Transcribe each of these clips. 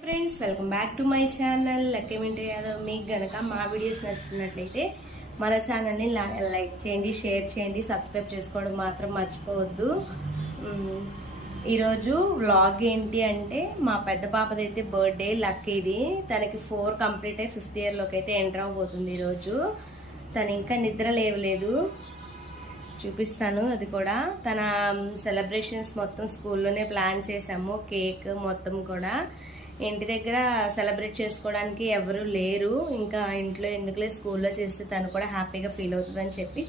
Friends welcome back to my channel Lucky Yadav మీకు గనక మా వీడియోస్ నచ్చినట్లయితే మన ఛానల్ని లైక్ చేయండి షేర్ చేయండి సబ్స్క్రైబ్ చేసుకోవడం మాత్రం మర్చిపోవద్దు. ఈరోజు వ్లాగ్ ఏంటి అంటే మా పెద్ద పాపదైతే బర్త్డే ఇది తనకి ఫోర్ కంప్లీట్ అయ్యి ఫిఫ్త్ ఇయర్లోకి అయితే ఎంటర్ అవబోతుంది ఈరోజు. తను ఇంకా నిద్ర లేవలేదు. చూపిస్తాను అది కూడా. తన సెలబ్రేషన్స్ మొత్తం స్కూల్లోనే ప్లాన్ చేసాము కేక్ మొత్తం కూడా. ఇంటి దగ్గర సెలబ్రేట్ చేసుకోవడానికి ఎవరు లేరు. ఇంకా ఇంట్లో ఎందుకులే స్కూల్లో చేస్తే తను కూడా హ్యాపీగా ఫీల్ అవుతుందని చెప్పి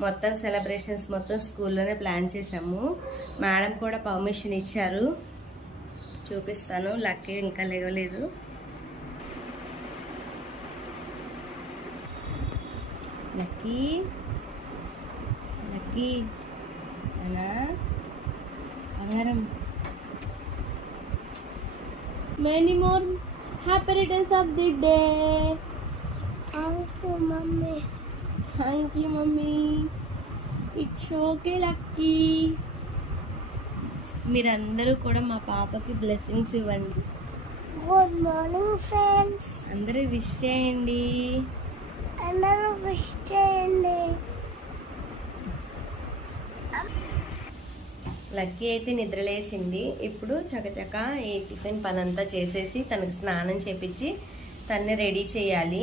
మొత్తం సెలబ్రేషన్స్ మొత్తం స్కూల్లోనే ప్లాన్ చేసాము మేడం కూడా పర్మిషన్ ఇచ్చారు. చూపిస్తాను. లక్కీ ఇంకా లేవలేదు. లక్కీ. లక్కీ. అనా. బంగారం. Many more happy returns of the day. Thank you, mummy. Thank you, mommy. It's okay, Lucky. మీరందరూ కూడా మా పాపకి బ్లెస్సింగ్స్ ఇవ్వండి గుడ్ మార్నింగ్ ఫ్రెండ్స్ అందరూ విష్ చేయండి అందరూ విష్ చేయండి లక్కీ అయితే నిద్రలేసింది. ఇప్పుడు చకచక ఈ టిఫిన్ పనంతా చేసేసి తనకు స్నానం చేపించి తన్ని రెడీ చేయాలి.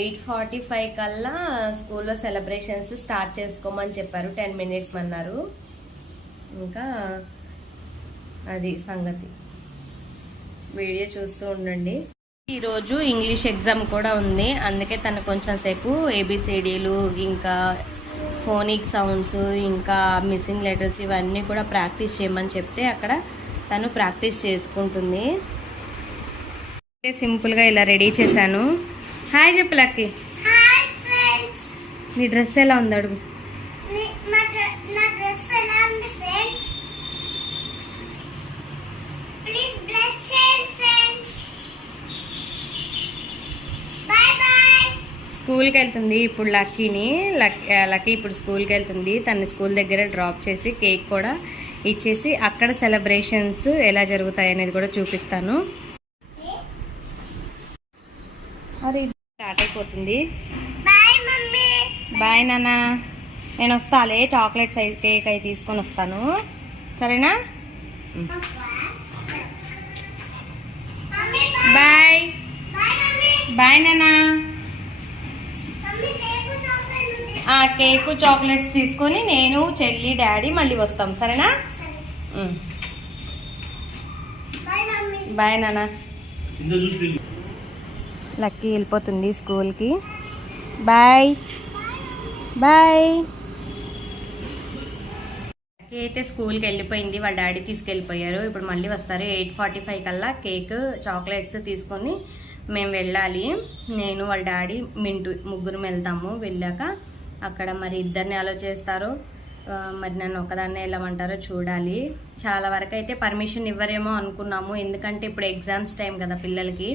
ఎయిట్ ఫార్టీ ఫైవ్ కల్లా స్కూల్లో సెలబ్రేషన్స్ స్టార్ట్ చేసుకోమని చెప్పారు. టెన్ మినిట్స్ అన్నారు. ఇంకా అది సంగతి. వీడియో చూస్తూ ఉండండి. ఈరోజు ఇంగ్లీష్ ఎగ్జామ్ కూడా ఉంది. అందుకే తను కొంచెం సేపు ఏబిసిడీలు ఇంకా ఫోనిక్ సౌండ్స్ ఇంకా మిస్సింగ్ లెటర్స్ ఇవన్నీ కూడా ప్రాక్టీస్ చేయమని చెప్తే అక్కడ తను ప్రాక్టీస్ చేసుకుంటుంది. సింపుల్గా ఇలా రెడీ చేశాను. హాయ్ చెప్పు లక్కి. నీ డ్రెస్ ఎలా ఉంది అడుగు నా నా డ్రెస్ ఎలా ఉంది ఫ్రెండ్స్ ప్లీజ్ బ్లెస్ చేయండి ఫ్రెండ్స్ బై బై స్కూల్కి వెళ్తుంది ఇప్పుడు లక్కీని లక్కీ ఇప్పుడు స్కూల్కి వెళ్తుంది తన స్కూల్ దగ్గర డ్రాప్ చేసి కేక్ కూడా ఇచ్చేసి అక్కడ సెలబ్రేషన్స్ ఎలా జరుగుతాయి అనేది కూడా చూపిస్తాను. స్టార్ట్ అయిపోతుంది. బాయ్ నాన్న. నేను వస్తాలే చాక్లెట్స్ అయితే కేక్ అయి తీసుకొని వస్తాను. సరేనా? బాయ్. బాయ్ నాన్న. ఆ కేక్ చాక్లెట్స్ తీసుకొని నేను చెల్లి డాడీ మళ్ళీ వస్తాం. సరేనా? ఉమ్. బై మమ్మీ బాయ్ నాన్న. లక్కీ వెళ్ళిపోతుంది స్కూల్కి. బాయ్ బాయ్ లక్కీ అయితే స్కూల్కి వెళ్ళిపోయింది. వాళ్ళ డాడీ తీసుకెళ్ళిపోయారు. ఇప్పుడు మళ్ళీ వస్తారు. ఎయిట్ ఫార్టీ ఫైవ్ కల్లా కేక్ చాక్లెట్స్ తీసుకొని మేము వెళ్ళాలి. నేను వాళ్ళ డాడీ మింటూ ముగ్గురు వెళ్తాము. వెళ్ళాక అక్కడ మరి ఇద్దరిని అలో చేస్తారో. మరి నన్ను ఒకదాన్నే వెళ్ళమంటారో చూడాలి. చాలా వరకు అయితే పర్మిషన్ ఇవ్వరేమో అనుకున్నాము. ఎందుకంటే ఇప్పుడు ఎగ్జామ్స్ టైం కదా పిల్లలకి.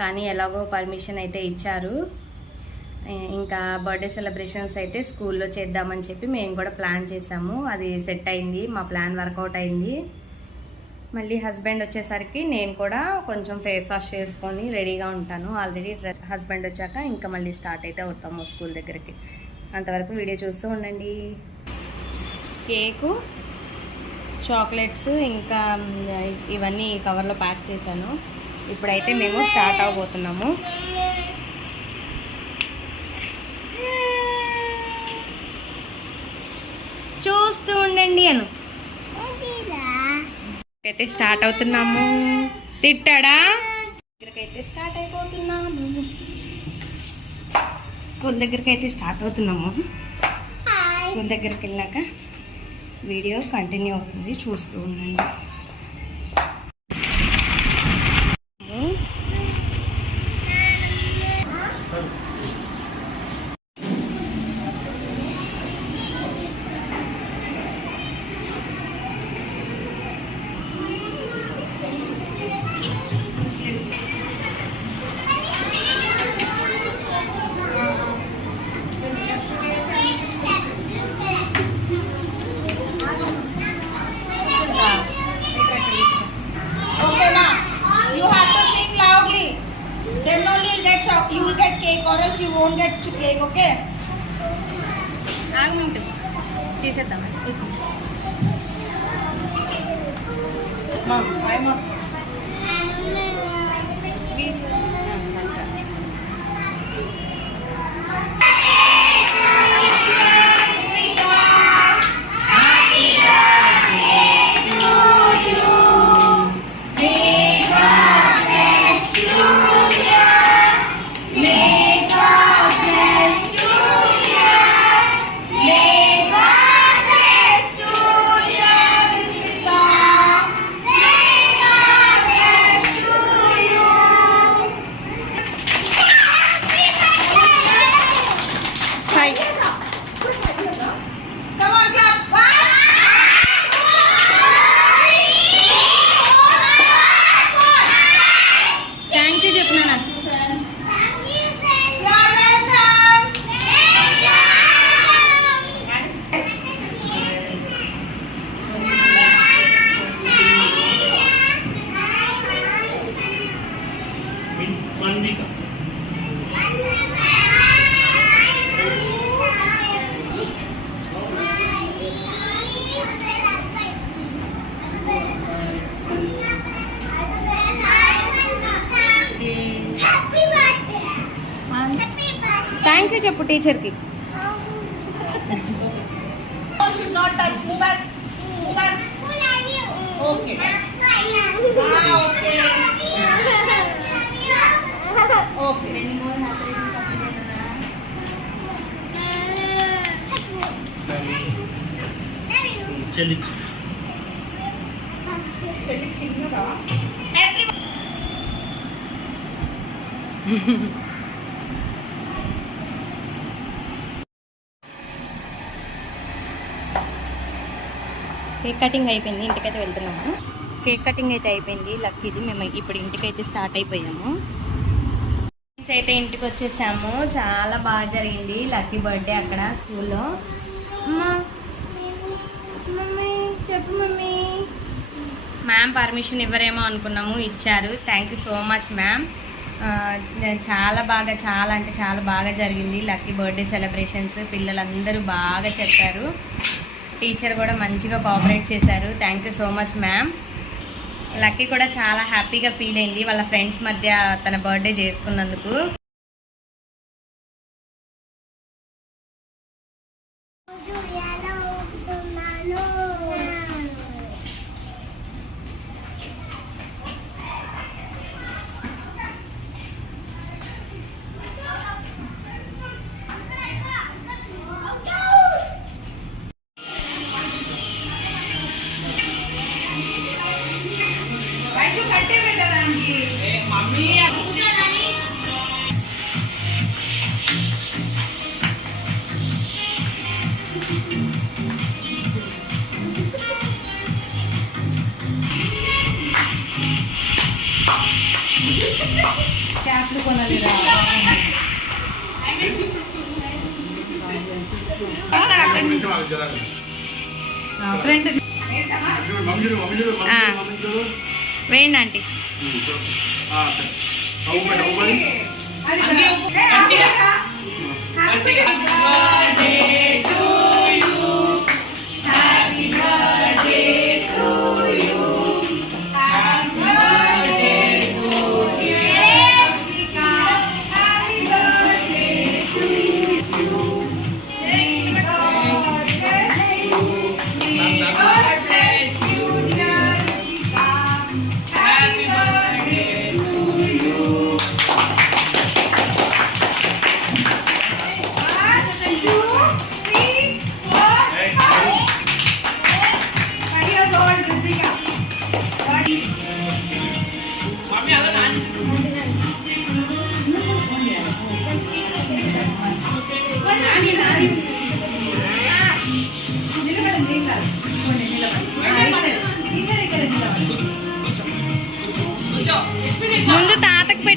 కానీ ఎలాగో పర్మిషన్ అయితే ఇచ్చారు. ఇంకా బర్త్డే సెలబ్రేషన్స్ అయితే స్కూల్లో చేద్దామని చెప్పి మేము కూడా ప్లాన్ చేసాము అది సెట్ అయింది. మా ప్లాన్ వర్కౌట్ అయింది. మళ్ళీ హస్బెండ్ వచ్చేసరికి నేను కూడా కొంచెం ఫేస్ వాష్ చేసుకొని రెడీగా ఉంటాను. ఆల్రెడీ హస్బెండ్ వచ్చాక ఇంకా మళ్ళీ స్టార్ట్ అయితే అవుతాము స్కూల్ దగ్గరికి. అంతవరకు వీడియో చూస్తూ ఉండండి. కేకు చాక్లెట్స్ ఇంకా ఇవన్నీ కవర్లో ప్యాక్ చేశాను. ఇప్పుడైతే మేము స్టార్ట్ అవబోతున్నాము. చూస్తూ ఉండండి అను. అయితే స్టార్ట్ అవుతున్నాము. తిట్టాడా? దగ్గరకైతే స్టార్ట్ అయిపోతున్నాము. స్కూల్ దగ్గరికి అయితే స్టార్ట్ అవుతున్నాము. స్కూల్ దగ్గరికి వెళ్ళాక వీడియో కంటిన్యూ అవుతుంది. చూస్తూ ఉండండి. తీసేద్దాం Mom, bye, టీచర్కి No, should not cake cutting అయిపోయింది ఇంటికైతే వెళ్తున్నాము. కేక్ కటింగ్ అయితే అయిపోయింది లక్కీది మేము ఇప్పుడు ఇంటికైతే స్టార్ట్ అయిపోయాము. అయితే ఇంటికి వచ్చేసాము. చాలా బాగా జరిగింది లక్కీ బర్త్డే అక్కడ స్కూల్లో. మమ్మీ చెప్పు మమ్మీ. మ్యామ్ పర్మిషన్ ఇవ్వరేమో అనుకున్నాము ఇచ్చారు. Thank you so much ma'am. చాలా బాగా చాలా అంటే చాలా బాగా జరిగింది లక్కీ బర్త్డే సెలబ్రేషన్స్. పిల్లలందరూ బాగా చెప్పారు. టీచర్ కూడా మంచిగా కోఆపరేట్ చేశారు. Thank you so much ma'am Lucky కూడా చాలా హ్యాపీగా ఫీల్ అయింది. వాళ్ళ ఫ్రెండ్స్ మధ్య తన బర్త్డే చేసుకున్నందుకు. క్యాప్లు కొనలేదా ఫ్రెండ్. వేయండి ఆంటీ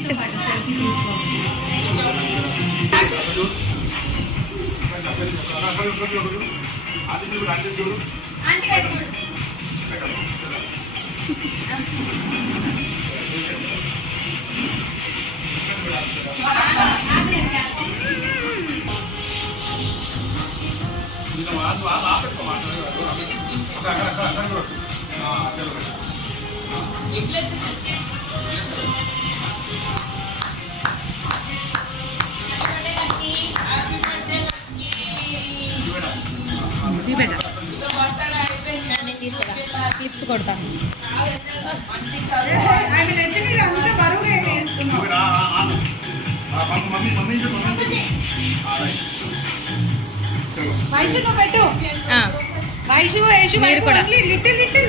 సెల్ఫీ పట్టు సెల్ఫీ తీసుకో క్లిప్స్ కొడతా మమ్మీ మమ్మీ మమ్మీ వైషు నువ్వు పెట్టు ఆ, వైషు వైషు మీరు కూడా. లిటిల్ లిటిల్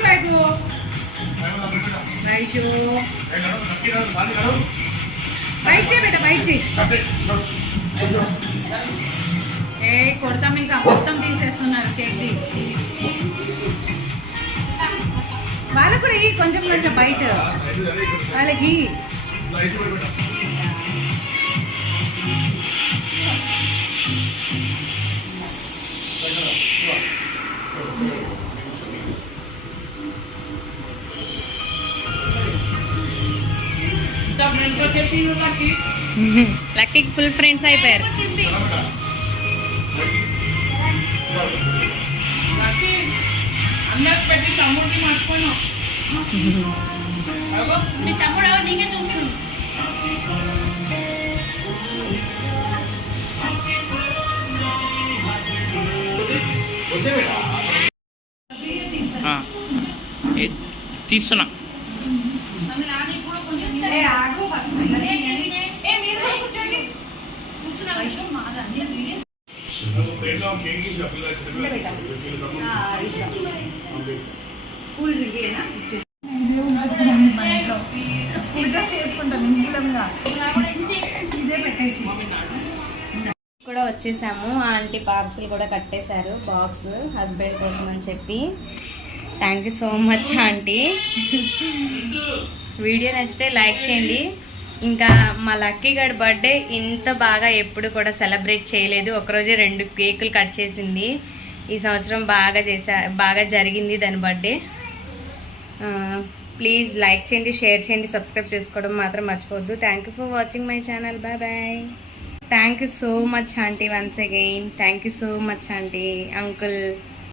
వైపు వైషు బైక్ చేయి బేట బైక్ చేయి ఏ కొడతాం ఇంకా మొత్తం తీసేస్తున్నారు కేక్ వాళ్ళకు కూడా ఇయ్యి కొంచెం కొంచెం బయట వాళ్ళకి లక్కీకి ఫుల్ ఫ్రెండ్స్ అయిపోయారు అందరికి చేసుకుంటాం ఇదే పెట్టేసి కూడా వచ్చేసాము. ఆంటీ పార్సల్ కూడా కట్టేశారు. బాక్స్ హస్బెండ్ కోసం అని చెప్పి. Thank you so much aunty. Video నచ్చితే లైక్ చేయండి. ఇంకా మా లక్కీ గడ్ బర్త్డే ఇంత బాగా ఎప్పుడు కూడా సెలబ్రేట్ చేయలేదు. ఒకరోజే రెండు కేకులు కట్ చేసింది. ఈ సంవత్సరం బాగా చేసా బాగా జరిగింది దాని బర్త్డే. ప్లీజ్ లైక్ చేయండి షేర్ చేయండి సబ్స్క్రైబ్ చేసుకోవడం మాత్రం మర్చిపోవద్దు. Thank you for watching my channel bye bye thank you so much aunty once again thank you so much aunty uncle